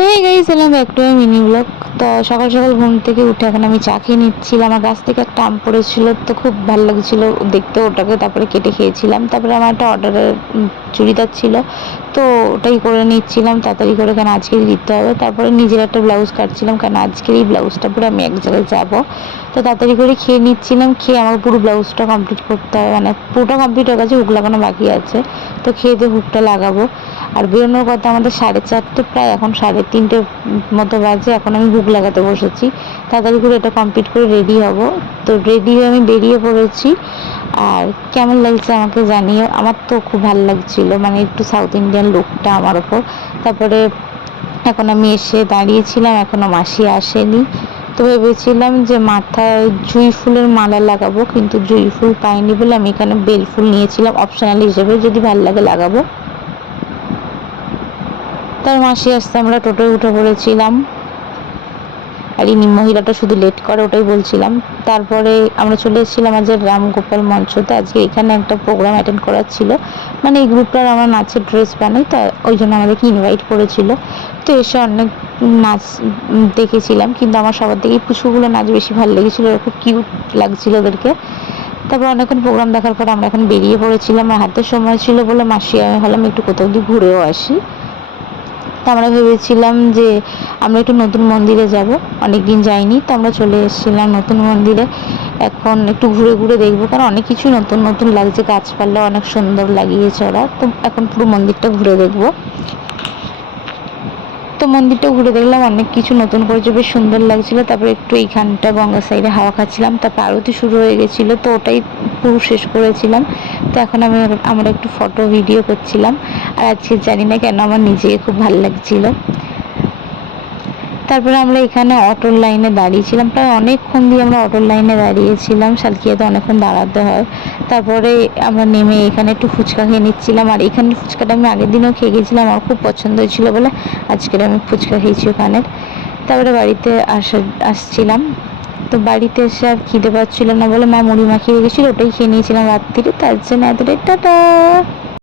তো এই গাইস, এলাম ব্যাক টু মিনি ব্লগ। তো সকাল সকাল ঘুম থেকে উঠে এখন আমি চা খেয়ে নিচ্ছিলাম। আমার গাছ থেকে একটা আম পড়েছিল, তো খুব ভালো লাগছিল দেখতে ওটাকে। তারপরে কেটে খেয়েছিলাম। তারপরে আমার একটা অর্ডারের চুড়িদার ছিল, তো ওটাই করে নিচ্ছিলাম তাড়াতাড়ি করে, কেন আজকেই দিতে হবে। তারপরে নিজের একটা ব্লাউজ কাটছিলাম, কেন আজকের এই ব্লাউজটা পরে আমি এক জায়গায় যাবো। তো তাড়াতাড়ি করে খেয়ে নিচ্ছিলাম। খেয়ে আমার পুরো ব্লাউজটা কমপ্লিট করতে হবে, মানে পুরোটা কমপ্লিট হয়ে গেছে, হুক লাগানো বাকি আছে। তো খেয়ে দিয়ে হুকটা লাগাবো। আর বেরোনোর কথা আমাদের 4:30, প্রায় এখন 3:30 মতো বাজে। এখন আমি হুক লাগাতে বসেছি, তাড়াতাড়ি করে এটা কমপ্লিট করে রেডি হব। তো রেডি হয়ে আমি বেরিয়ে পড়েছি। আর কেমন লাগছে আমাকে জানিও। আমার তো খুব ভালো লাগছিলো, মানে একটু সাউথ ইন্ডিয়ান লুকটা আমার ওপর। তারপরে এখন আমি এসে দাঁড়িয়েছিলাম, এখনও মাসি আসেনি। তো ভেবেছিলাম যে মাথায় জুঁই ফুলের মালা লাগাবো, কিন্তু জুঁই ফুল পাইনি বলে আমি এখানে বেল ফুল নিয়েছিলাম অপশনাল হিসেবে, যদি ভালো লাগে লাগাবো। তার মাসি আসতে আমরা টোটোয় উঠে পড়েছিলাম। আর এই মহিলাটা শুধু লেট করে, ওটাই বলছিলাম। তারপরে আমরা চলে এসেছিলাম আজকে রামগোপাল মঞ্চতে। আজকে এখানে একটা প্রোগ্রাম অ্যাটেন্ড করার ছিল, মানে এই গ্রুপটার আমরা নাচের ড্রেস বানাই, তা ওই জন্য আমাদেরকে ইনভাইট করেছিল। তো এসে অনেক নাচ দেখেছিলাম, কিন্তু আমার সবার থেকে পুচকুগুলো নাচ বেশি ভালো লেগেছিলো, খুব কিউট লাগছিল ওদেরকে। তারপর অনেকক্ষণ প্রোগ্রাম দেখার পর আমরা এখন বেরিয়ে পড়েছিলাম। আর হাতে সময় ছিল বলে মাসি আমি হলাম একটু কোথাও দিয়ে ঘুরেও আসি। তো আমরা ভেবেছিলাম যে আমরা একটু নতুন মন্দিরে যাব, অনেক দিন যাইনি। তো আমরা চলে এসেছিলাম নতুন মন্দিরে। এখন একটু ঘুরে ঘুরে দেখবো, কারণ অনেক কিছু নতুন নতুন লাগছে, গাছপালা অনেক সুন্দর লাগিয়েছে ওরা। তো এখন পুরো মন্দিরটা ঘুরে দেখবো। তো মন্দিরটা ঘুরে দেখলাম, অনেক কিছু নতুন করেছে, বেশ সুন্দর লাগছিলো। তারপরে একটু এইখানটা গঙ্গা সাইডে হাওয়া খাচ্ছিলাম। তারপর আরতি শুরু হয়ে গেছিলো, তো ওটাই পুরো শেষ করেছিলাম। তো এখন আমরা একটু ফটো ভিডিও করছিলাম। আর আজকে জানি না কেন আমার নিজেকে খুব ভালো লাগছিলো। তারপরে আমরা এখানে অটোর লাইনে দাঁড়িয়েছিলাম, প্রায় অনেকক্ষণ দিয়ে আমরা অটোর লাইনে দাঁড়িয়েছিলাম। শালকিয়াতে অনেকক্ষণ দাঁড়াতে হয়। তারপরে আমরা নেমে এখানে একটু ফুচকা খেয়ে নিচ্ছিলাম। আর এখানে ফুচকাটা আমি আগের দিনও খেয়ে গেছিলাম, আমার খুব পছন্দ হয়েছিল বলে আজকের আমি ফুচকা খেয়েছি ওখানের। তারপরে বাড়িতে আসছিলাম। তো বাড়িতে এসে আর খিদে পাচ্ছিল না বলে মা মুড়ি মাখিয়ে রেখেছিল, ওটাই খেয়ে নিয়েছিলাম রাত্রিরে। তার জন্য এতটাই টাটা।